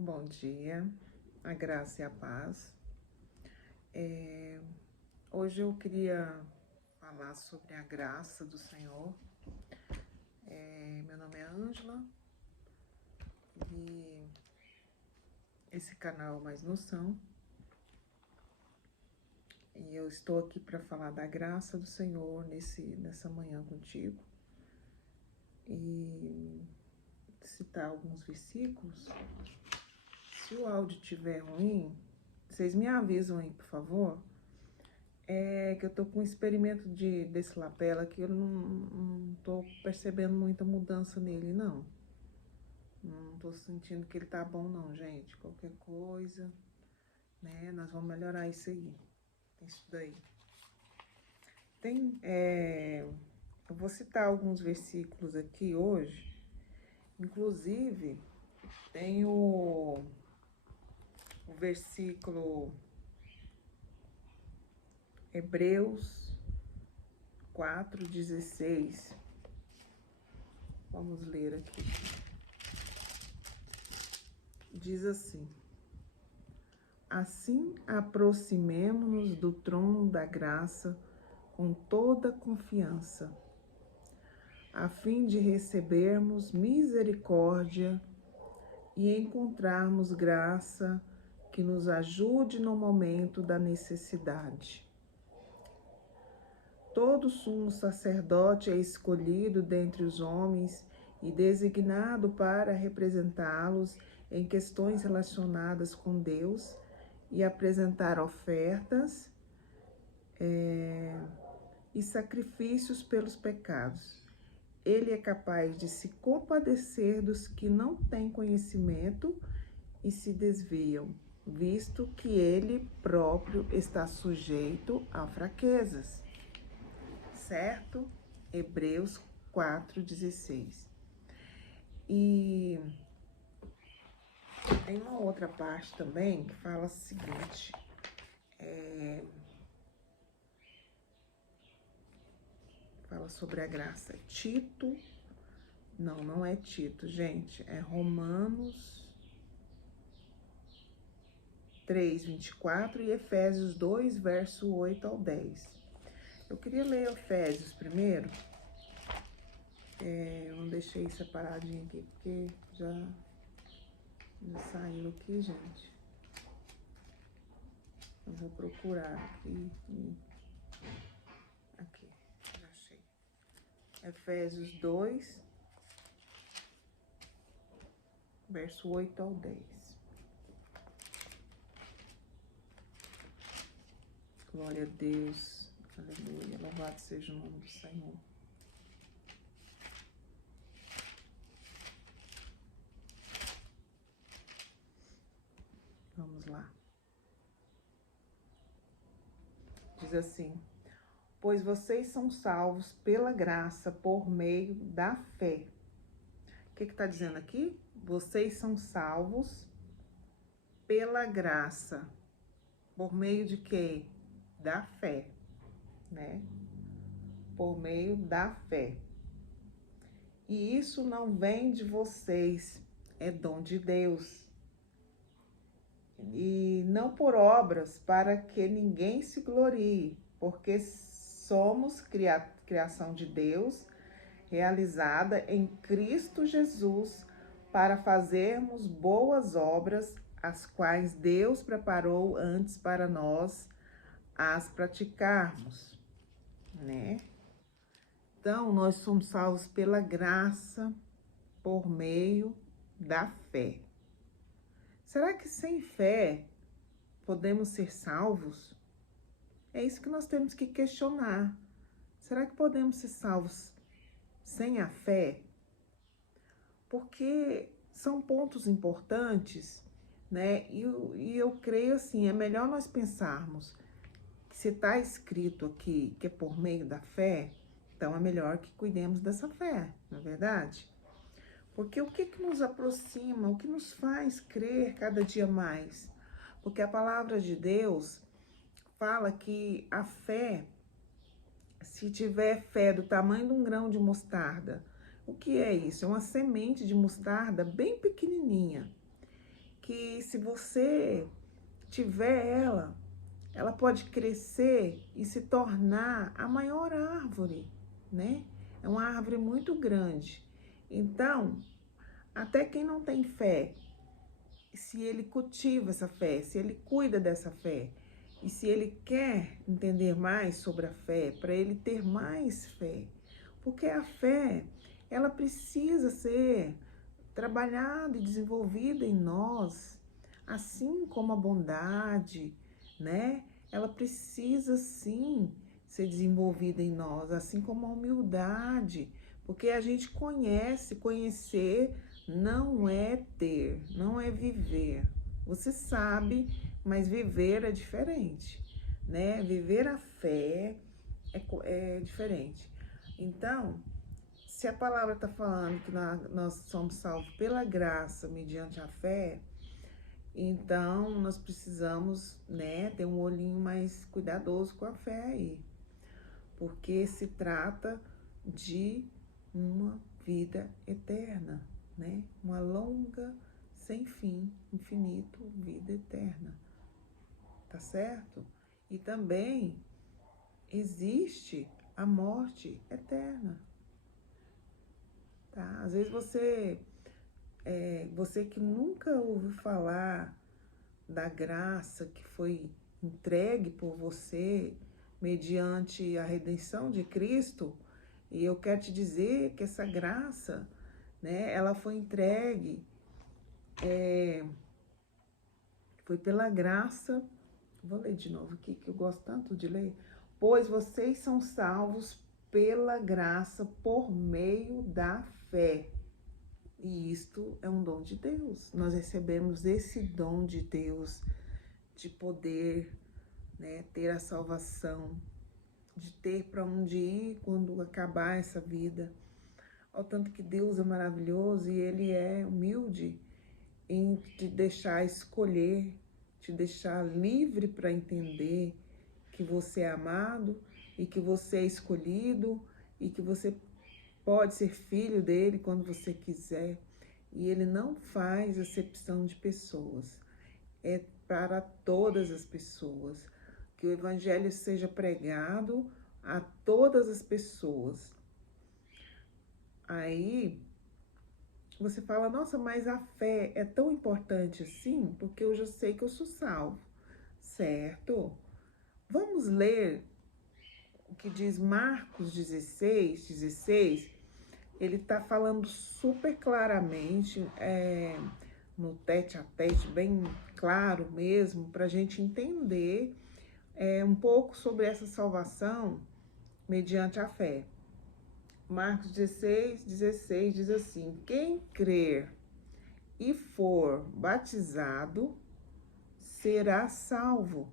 Bom dia, a graça e a paz. Hoje eu queria falar sobre a graça do Senhor. Meu nome é Ângela e esse canal é Mais Noção. E eu estou aqui para falar da graça do Senhor nessa manhã contigo e citar alguns versículos. Se o áudio estiver ruim, vocês me avisam aí, por favor. Que eu tô com um experimento desse lapela que eu não tô percebendo muita mudança nele, não. Não tô sentindo que ele tá bom, não, gente. Qualquer coisa, né? Nós vamos melhorar isso aí. Isso daí. Eu vou citar alguns versículos aqui hoje. Inclusive, tem o versículo Hebreus 4:16. Vamos ler aqui. Diz assim: assim aproximemo-nos do trono da graça com toda confiança, a fim de recebermos misericórdia e encontrarmos graça que nos ajude no momento da necessidade. Todo sumo sacerdote é escolhido dentre os homens e designado para representá-los em questões relacionadas com Deus e apresentar ofertas e sacrifícios pelos pecados. Ele é capaz de se compadecer dos que não têm conhecimento e se desviam, visto que ele próprio está sujeito a fraquezas. Certo? Hebreus 4:16. E tem uma outra parte também que fala o seguinte: fala sobre a graça. Tito, não é Tito, gente, é Romanos 3:24 e Efésios 2, verso 8 ao 10. Eu queria ler Efésios primeiro. Eu não deixei separadinho aqui, porque já saiu aqui, gente. Eu vou procurar aqui. Aqui, já achei. Efésios 2, verso 8 ao 10. Glória a Deus. Aleluia. Louvado seja o nome do Senhor. Vamos lá. Diz assim: pois vocês são salvos pela graça por meio da fé. O que está dizendo aqui? Vocês são salvos pela graça. Por meio de quê? Da fé, né? Por meio da fé. E isso não vem de vocês, é dom de Deus. E não por obras, para que ninguém se glorie, porque somos criação de Deus, realizada em Cristo Jesus, para fazermos boas obras, as quais Deus preparou antes para nós as praticarmos, né? Então, nós somos salvos pela graça, por meio da fé. Será que sem fé podemos ser salvos? É isso que nós temos que questionar. Será que podemos ser salvos sem a fé? Porque são pontos importantes, né? E eu creio assim, é melhor nós pensarmos que se está escrito aqui que é por meio da fé, então é melhor que cuidemos dessa fé, não é verdade? Porque o que nos aproxima, o que nos faz crer cada dia mais? Porque a palavra de Deus fala que a fé, se tiver fé do tamanho de um grão de mostarda, o que é isso? É uma semente de mostarda bem pequenininha, que se você tiver ela pode crescer e se tornar a maior árvore, né? É uma árvore muito grande. Então, até quem não tem fé, se ele cultiva essa fé, se ele cuida dessa fé, e se ele quer entender mais sobre a fé, para ele ter mais fé, porque a fé, ela precisa ser trabalhada e desenvolvida em nós, assim como a bondade, né? Ela precisa sim ser desenvolvida em nós, assim como a humildade, porque a gente conhecer não é ter, não é viver. Você sabe, mas viver é diferente, né? Viver a fé é diferente. Então, se a palavra está falando que nós somos salvos pela graça, mediante a fé, então nós precisamos, né, ter um olhinho mais cuidadoso com a fé aí, porque se trata de uma vida eterna, né? Uma longa, sem fim, infinito, vida eterna, tá certo? E também existe a morte eterna, tá? Às vezes você que nunca ouviu falar da graça que foi entregue por você mediante a redenção de Cristo, e eu quero te dizer que essa graça, né, ela foi entregue, foi pela graça, vou ler de novo aqui, que eu gosto tanto de ler, pois vocês são salvos pela graça por meio da fé. E isto é um dom de Deus. Nós recebemos esse dom de Deus de poder, né, ter a salvação, de ter para onde ir quando acabar essa vida. Ao tanto que Deus é maravilhoso e Ele é humilde em te deixar escolher, te deixar livre para entender que você é amado e que você é escolhido e que você pode ser filho dele quando você quiser. E ele não faz acepção de pessoas. É para todas as pessoas. Que o evangelho seja pregado a todas as pessoas. Aí você fala, nossa, mas a fé é tão importante assim, porque eu já sei que eu sou salvo. Certo? Vamos ler o que diz Marcos 16. Ele está falando super claramente, no tete a tete, bem claro mesmo, para a gente entender um pouco sobre essa salvação mediante a fé. Marcos 16 diz assim: quem crer e for batizado será salvo,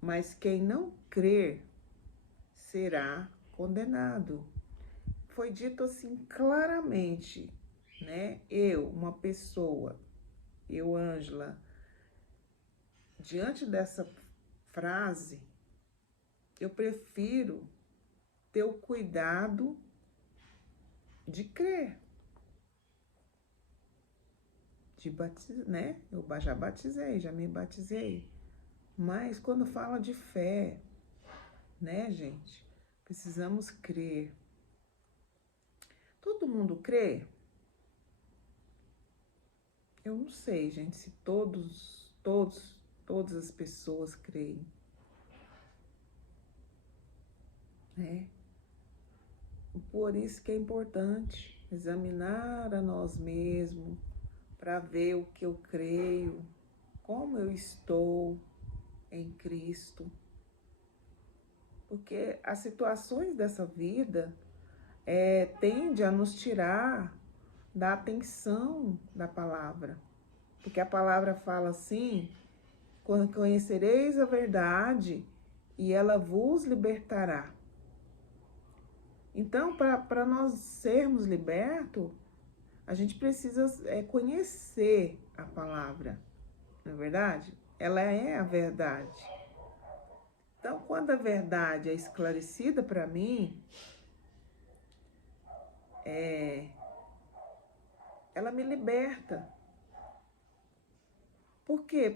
mas quem não crer será condenado. Foi dito assim claramente, né? Uma pessoa, Ângela, diante dessa frase, eu prefiro ter o cuidado de crer, de batizar, né? Eu já batizei, já me batizei. Mas quando fala de fé, né, gente? Precisamos crer. Todo mundo crê? Eu não sei, gente, se todas as pessoas creem, né? Por isso que é importante examinar a nós mesmos, para ver o que eu creio, como eu estou em Cristo. Porque as situações dessa vida tendem a nos tirar da atenção da palavra. Porque a palavra fala assim, quando conhecereis a verdade e ela vos libertará. Então, para nós sermos libertos, a gente precisa conhecer a palavra, não é verdade? Ela é a verdade. Então, quando a verdade é esclarecida para mim, ela me liberta. Por quê?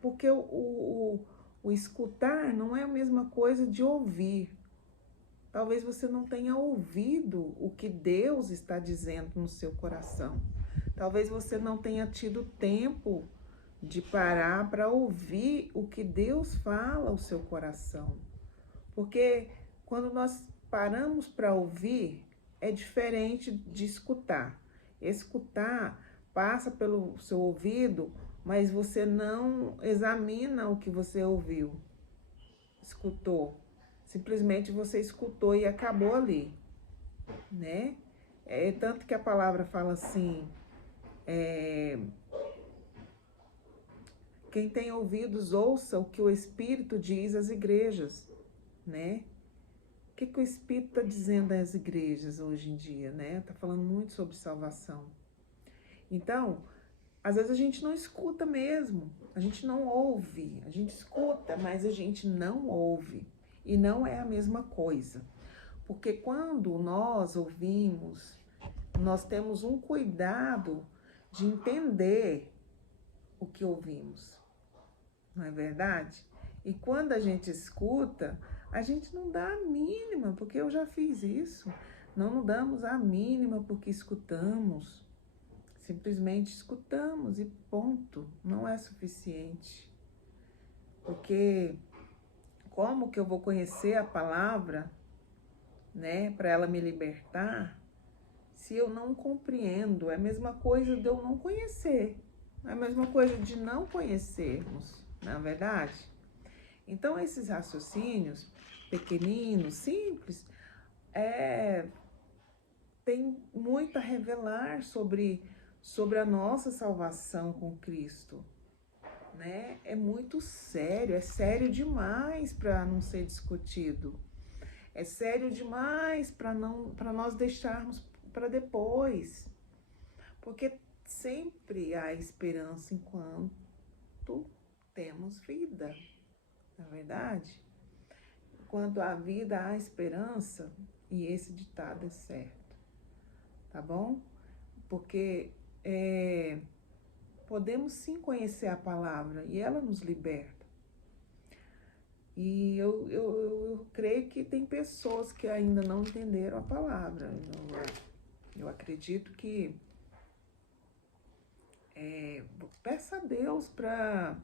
Porque o escutar não é a mesma coisa de ouvir. Talvez você não tenha ouvido o que Deus está dizendo no seu coração. Talvez você não tenha tido tempo de parar para ouvir o que Deus fala ao seu coração. Porque quando nós paramos para ouvir, é diferente de escutar. Escutar passa pelo seu ouvido, mas você não examina o que você ouviu, escutou. Simplesmente você escutou e acabou ali, né? Tanto que a palavra fala assim, quem tem ouvidos ouça o que o Espírito diz às igrejas, né? O que o Espírito está dizendo às igrejas hoje em dia, né? Está falando muito sobre salvação. Então, às vezes a gente não escuta mesmo, a gente não ouve, a gente escuta, mas a gente não ouve. E não é a mesma coisa. Porque quando nós ouvimos, nós temos um cuidado de entender o que ouvimos. Não é verdade? E quando a gente escuta, a gente não dá a mínima, porque eu já fiz isso. Não damos a mínima porque escutamos. Simplesmente escutamos e ponto. Não é suficiente. Porque como que eu vou conhecer a palavra, né, para ela me libertar, se eu não compreendo? É a mesma coisa de eu não conhecer. É a mesma coisa de não conhecermos, na verdade. Então, esses raciocínios pequeninos, simples, tem muito a revelar sobre a nossa salvação com Cristo, né? É muito sério, é sério demais para não ser discutido. É sério demais para nós deixarmos para depois. Porque sempre há esperança enquanto temos vida. Na verdade, enquanto há vida, há esperança, e esse ditado é certo, tá bom? Porque podemos sim conhecer a palavra e ela nos liberta. E eu creio que tem pessoas que ainda não entenderam a palavra. Eu acredito que peça a Deus para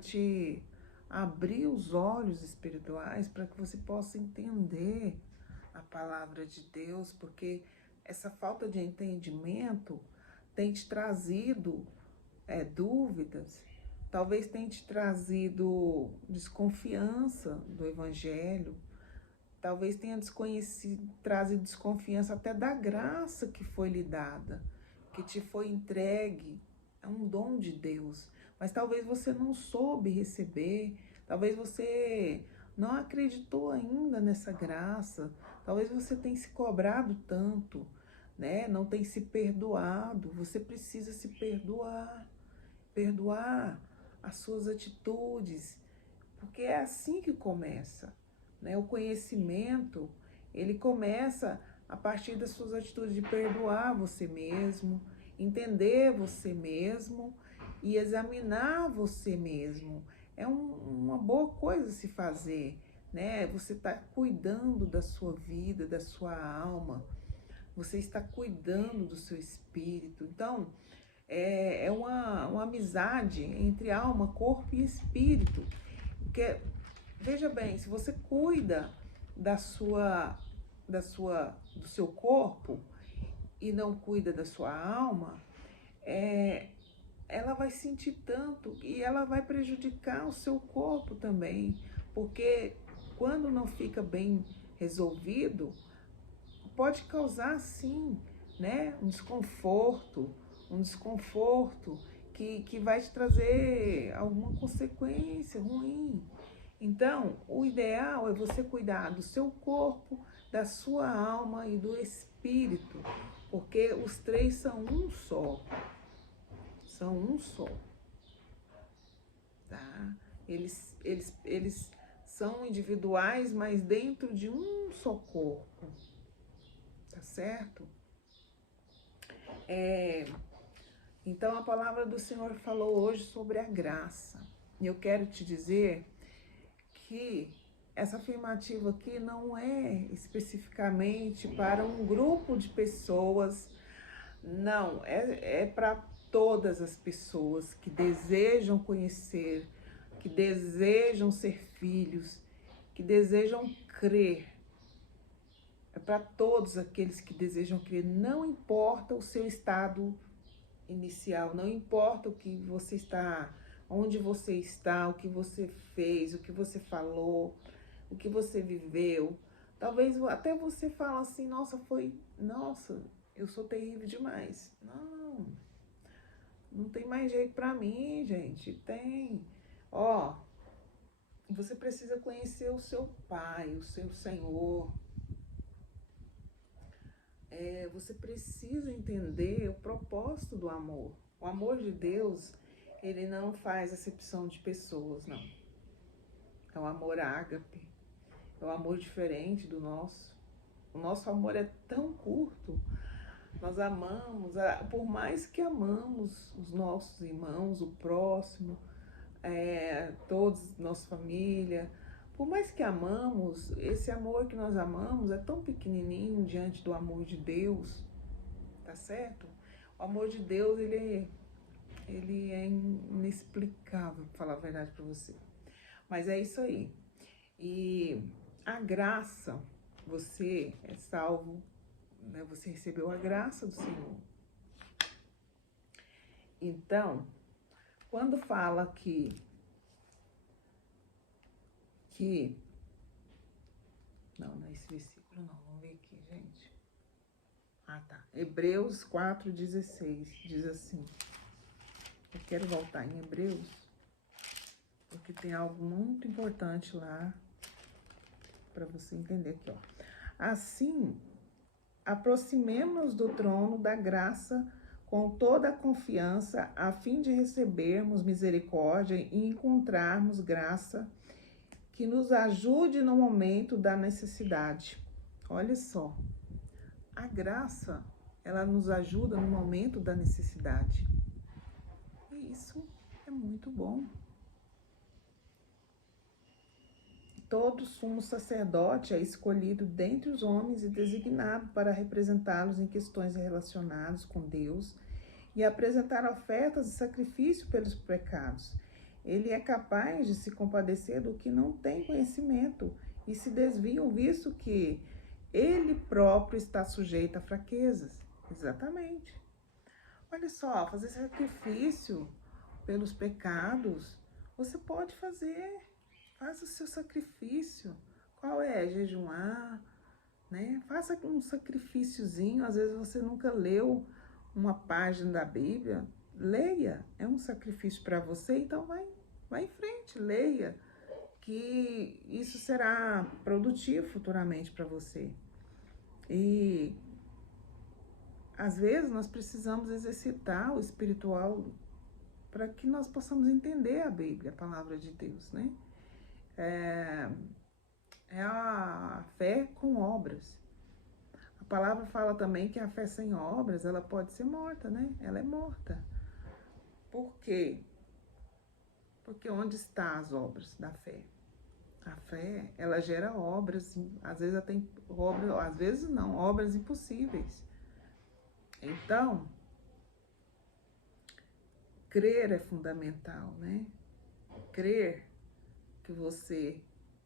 te abrir os olhos espirituais para que você possa entender a palavra de Deus, porque essa falta de entendimento tem te trazido dúvidas, talvez tenha te trazido desconfiança do Evangelho, talvez tenha trazido desconfiança até da graça que foi lhe dada, que te foi entregue. É um dom de Deus, mas talvez você não soube receber, talvez você não acreditou ainda nessa graça, talvez você tenha se cobrado tanto, né? Não tem se perdoado. Você precisa se perdoar as suas atitudes, porque é assim que começa, né? O conhecimento, ele começa a partir das suas atitudes de perdoar você mesmo, entender você mesmo e examinar você mesmo. É uma boa coisa se fazer, né? Você está cuidando da sua vida, da sua alma, você está cuidando do seu espírito. Então, é uma amizade entre alma, corpo e espírito. Porque, veja bem, se você cuida do seu corpo e não cuida da sua alma, ela vai sentir tanto e ela vai prejudicar o seu corpo também, porque quando não fica bem resolvido, pode causar sim, né, um desconforto que vai te trazer alguma consequência ruim. Então, o ideal é você cuidar do seu corpo, da sua alma e do espírito, porque os três são um só. São um só. Tá? Eles são individuais, mas dentro de um só corpo. Tá certo? Então a palavra do Senhor falou hoje sobre a graça. E eu quero te dizer que essa afirmativa aqui não é especificamente para um grupo de pessoas, não, é para todas as pessoas que desejam conhecer, que desejam ser filhos, que desejam crer. É para todos aqueles que desejam crer, não importa o seu estado inicial, não importa o que você está, onde você está, o que você fez, o que você falou, o que você viveu. Talvez até você fale assim, nossa, eu sou terrível demais. Não, não tem mais jeito pra mim, gente. Tem. Ó, você precisa conhecer o seu Pai, o seu Senhor. Você precisa entender o propósito do amor. O amor de Deus, ele não faz acepção de pessoas, não. É um amor ágape. É um amor diferente do nosso. O nosso amor é tão curto. Nós amamos, por mais que amamos os nossos irmãos, o próximo, todos, nossa família, por mais que amamos, esse amor que nós amamos é tão pequenininho diante do amor de Deus, tá certo? O amor de Deus, ele é inexplicável, pra falar a verdade para você. Mas é isso aí. E a graça, você é salvo, né? Você recebeu a graça do Senhor. Então, quando fala não é esse versículo não, vamos ver aqui, gente. Ah, tá. Hebreus 4:16 diz assim. Eu quero voltar em Hebreus, porque tem algo muito importante lá para você entender aqui, ó. Assim, aproximemo-nos do trono da graça com toda a confiança, a fim de recebermos misericórdia e encontrarmos graça que nos ajude no momento da necessidade. Olha só, a graça, ela nos ajuda no momento da necessidade. E isso é muito bom. Todo sumo sacerdote é escolhido dentre os homens e designado para representá-los em questões relacionadas com Deus e apresentar ofertas e sacrifício pelos pecados. Ele é capaz de se compadecer do que não tem conhecimento e se desviam, visto que ele próprio está sujeito a fraquezas. Exatamente. Olha só, fazer sacrifício pelos pecados, você pode fazer. Faça o seu sacrifício. Qual é? Jejuar, né? Faça um sacrifíciozinho. Às vezes você nunca leu uma página da Bíblia. Leia. É um sacrifício para você, então vai em frente, leia. Que isso será produtivo futuramente para você. E às vezes nós precisamos exercitar o espiritual para que nós possamos entender a Bíblia, a palavra de Deus, né? É a fé com obras. A palavra fala também que a fé sem obras, ela pode ser morta, né? Ela é morta. Por quê? Porque onde estão as obras da fé? A fé, ela gera obras, às vezes ela tem obras, às vezes não, obras impossíveis. Então, crer é fundamental, né? Crer que você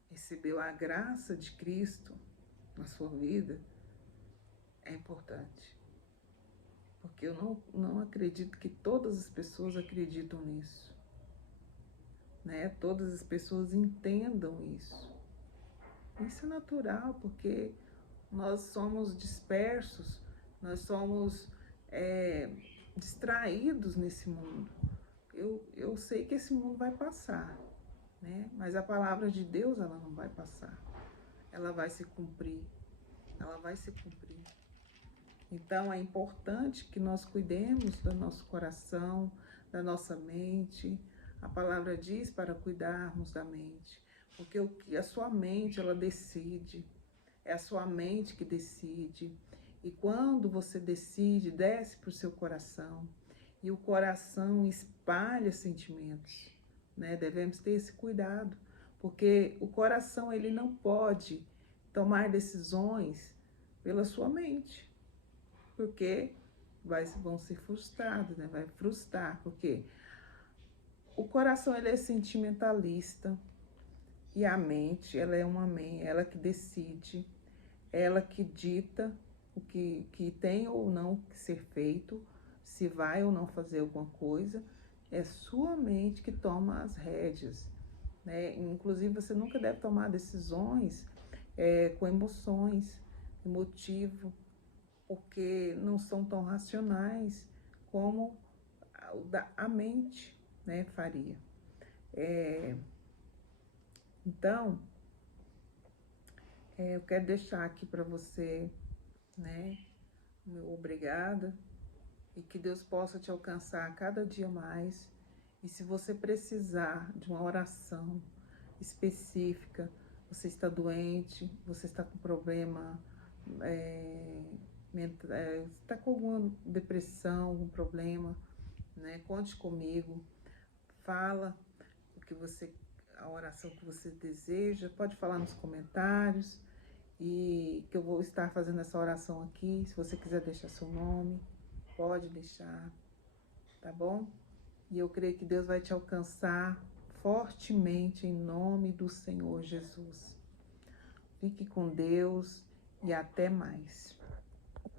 recebeu a graça de Cristo na sua vida é importante. Porque eu não acredito que todas as pessoas acreditam nisso, né? Todas as pessoas entendam isso. Isso é natural, porque nós somos dispersos, nós somos distraídos nesse mundo. Eu sei que esse mundo vai passar, né? Mas a palavra de Deus, ela não vai passar. Ela vai se cumprir. Ela vai se cumprir. Então, é importante que nós cuidemos do nosso coração, da nossa mente. A palavra diz para cuidarmos da mente. Porque a sua mente, ela decide. É a sua mente que decide. E quando você decide, desce para o seu coração. e o coração espalha sentimentos, né? Devemos ter esse cuidado, porque o coração ele não pode tomar decisões pela sua mente, porque vão ser frustrados, né? Vai frustrar, porque o coração ele é sentimentalista e a mente, ela que decide, ela que dita o que tem ou não que ser feito, se vai ou não fazer alguma coisa, é sua mente que toma as rédeas, né? Inclusive, você nunca deve tomar decisões com emoções, emotivo, porque não são tão racionais como a mente, né, faria. Então, eu quero deixar aqui para você, né, meu obrigada, e que Deus possa te alcançar cada dia mais. E se você precisar de uma oração específica, você está doente, você está com problema, está com alguma depressão, algum problema, né? Conte comigo, fala a oração que você deseja, pode falar nos comentários, e que eu vou estar fazendo essa oração aqui. Se você quiser deixar seu nome, pode deixar, tá bom? E eu creio que Deus vai te alcançar fortemente em nome do Senhor Jesus. Fique com Deus e até mais.